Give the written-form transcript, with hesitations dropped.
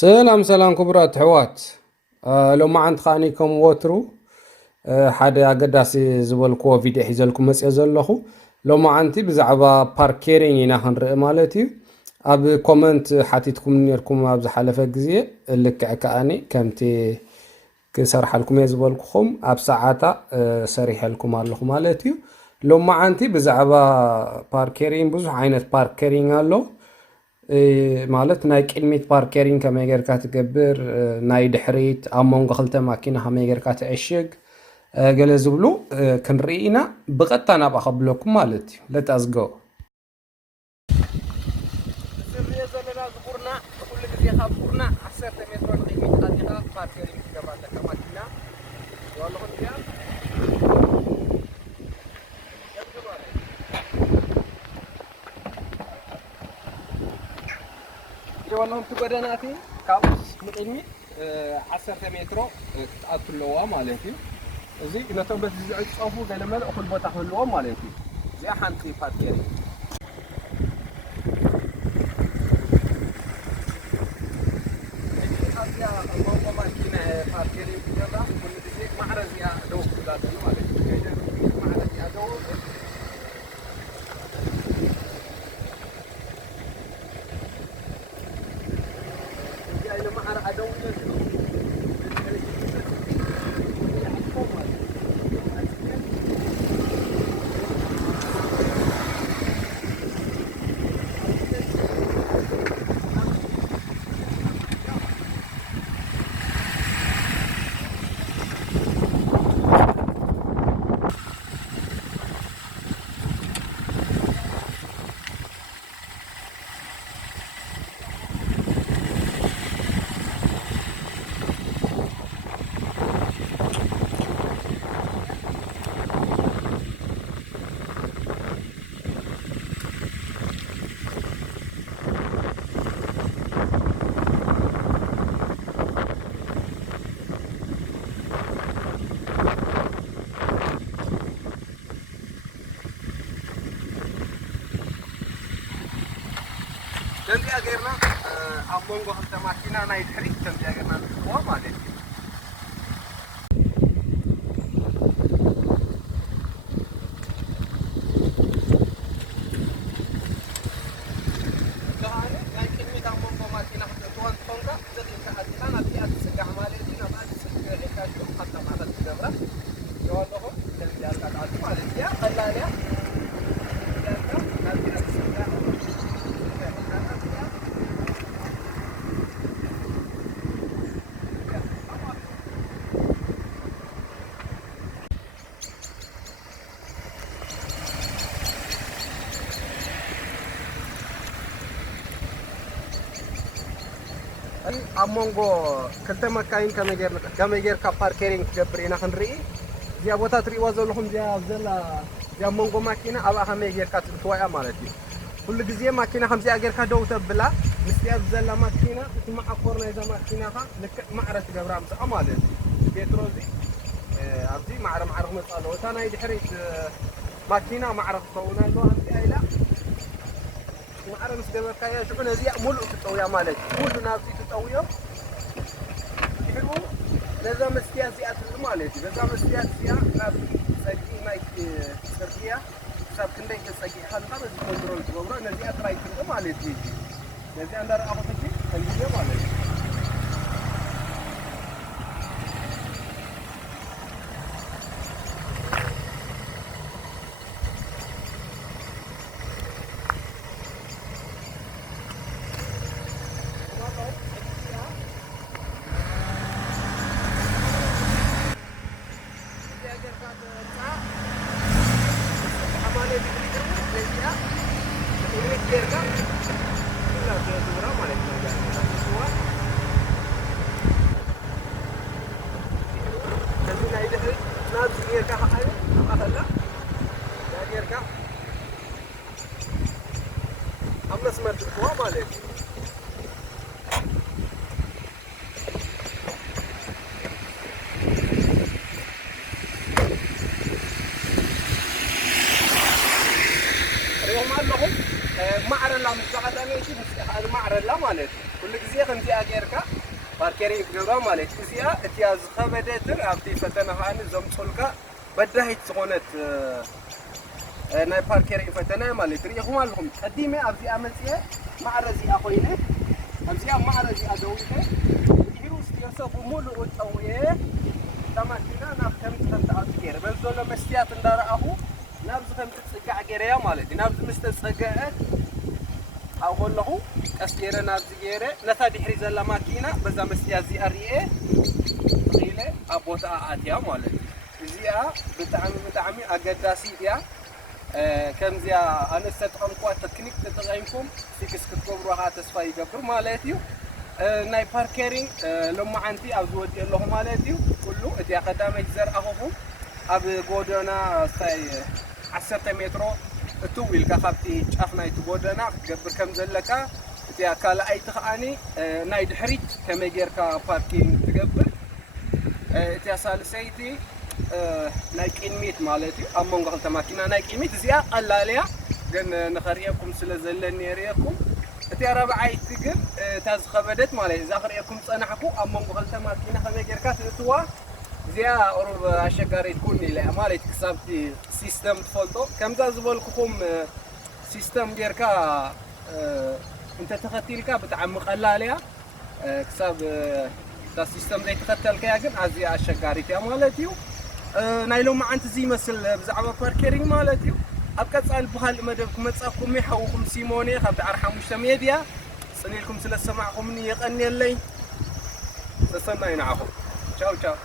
سلام سلام كبرات حوات لو ما عند خانيكم وترو حدا قداسي زبل كوفيد يحيزلكم مسئ زلخو لو ما عندي بزعبا باركيرين ينا هنرئ مالتي اب كومنت حاتيتكم نيركم اب زحلفة جزية اللي كأني كمتي كسرح لكم يزبلكم اب ساعتا سريح لكم الله مالتي لو ما عندي بزعبا باركيرين بزح عينة باركيرين الله ማለት ናይ ቅድሚት ፓርኬሪንግ ከመይ ጌርካ ትገብር ናይ ድሕሪት ኣብ መንጎ ክልተ ማኪና ከመይ ጌርካ ትዕሽግ ገለ ዝብሉ ክንርኢ ኢና ብቐጥታ ናብኣ ከብለኩም ማለት እዩ ለጣስ ጎ ዝርዮ ዘለና ዝቁርና ኩሉ ግዜ ካብ ቁርና 10 ሜትሮ ንቅድሚት ኣቲኻ ፓርኬሪንግ ትገብር ኣለካ ማኪና ዋለኹም እያ والله تقدرناتي كابوس مقيمي 10 متر تقاتلوا مالتي زي اذا تبت تصفوا قال ما اخذ بوتا حلوه مالتي زي حنتي باركيري تنتي أجرنا أبونغو حتى ماكينة نايت حريق تنتي أجرنا هو مالك أمونغو كنت مكاين كمجر كباركيرينج جبرينا خنري يا بوتا تري وزلهم يا زلا يا مونغو ماكينة أبا كمجر كتويا مالتي كل جزية ماكينة خمسة أجر كدو تبلا مستياب زلا ماكينة تسمع أقورنا إذا ماكينة لك معرة جبرام أمالتي بيتروزي أبدي معرة مسألة وتانا يدحريت ماكينة معرة صونا لو أبدي أيلا معرة مستمر كيا شوفنا زي ملء تطويا مالك كل نافي تطويا يحبوا لازم السياسيات مالك لازم السياسية نافي سجي مايك سرقية سب كندك سجي هذا ما بيكونترول تبغى نزي أتراي كده مالك يجي نزي أندر أبغى تجي هيجي مالك مسمار تقوى مالك اليوم قال لهم معرة لا مش قاعد أنا شيء بس معرة لا مالك كل ግዜ ከምዚ ኣገርካ ፓርኬሪንግ ትገብራ ማለት እዚኣ እቲያ ዝኸበደትን ኣብቲ ፈተና ኸዓኒ ዘምፅልካ በዳሂት ዝኾነት ናይ ፓርኬሪንግ ፈተና ማለት ርኢኹም ኣለኹም ቀዲመ ኣብዚኣ መፅአ ማዕረ እዚኣ ኮይነ ኣብዚኣ ማዕረ እዚኣ ደው ኢለ ድሒሩ ስቲርሰ ብሙሉእ ጠውየ ተማኪና ናብ ከምቲ ተኣቱ ገይረ በዚ ዘሎ መስትያት እንዳረኣኹ ናብዚ ከምቲ ፅጋዕ ገይረያ ማለት እዩ ናብዚ ምስ ተፀግዐት ኣብኡ ከለኹ ቀስ ገይረ ናብዚ ገይረ ነታ ድሕሪ ዘላ ማኪና በዛ መስትያት እዚኣ ርአ ኢለ ኣብ ቦታኣ ኣትያ ማለት እዩ እዚኣ ብጣዕሚ ኣገዳሲት እያ ከምዚያ ኣነ ዝተጠቐምኳ ቴክኒክ ተጠቒምኩም ፊክስ ክትገብሩ ከዓ ተስፋ ይገብር ማለት እዩ ናይ ፓርኬሪንግ ሎማዓንቲ ኣብ ዝወዲእ ኣለኹ ማለት እዩ ኩሉ እቲያ ቀዳመይቲ ዘርኣኹኹም ኣብ ጎደና ስታይ 10 ሜትሮ እትው ኢልካ ካብቲ ጫፍ ናይቲ ጎደና ክትገብር ከም ዘለካ እቲያ ካልኣይቲ ከዓኒ ናይ ድሕሪት ከመይ ጌርካ ፓርኪንግ ትገብር እቲያ ሳልሰይቲ ናይ ቅድሚት ማለት እዩ ኣብ መንጎ ክልተ ማኪና ናይ ቅድሚት እዚኣ ቀላል እያ ግን ንኸሪአኩም ስለ ዘለኒ የርእየኩም እቲያ ረብዓይቲ ግን እታ ዝኸበደት ማለት እዩ እዛ ክሪአኩም ፀናሕኩ ኣብ መንጎ ክልተ ማኪና ከመይ ጌርካ ትእትዋ እዚኣ ቁሩብ ኣሸጋሪት ኩኒ ኢለ ማለት ክሳብቲ ሲስተም ትፈልጦ ከምዛ ዝበልኩኹም ሲስተም ጌርካ እንተተኸቲልካ ብጣዕሚ ቀላል እያ ክሳብ እታ ሲስተም ዘይተኸተልከያ ግን ኣዝያ ኣሸጋሪት እያ ማለት እዩ ናይ ሎማዓንቲ እዚ ይመስል ብዛዕባ ፓርኬሪንግ ማለት እዩ ኣብ ቀፃሊ ብካልእ መደብ ክመፃኩም ይሓውኩም ሲሞኔ ካብ ዳዕር 5 ሜድያ ፅኒልኩም ስለ ዝሰማዕኹምኒ የቐኒየለይ ሰሰናይ ንዓኹም ቻው ቻው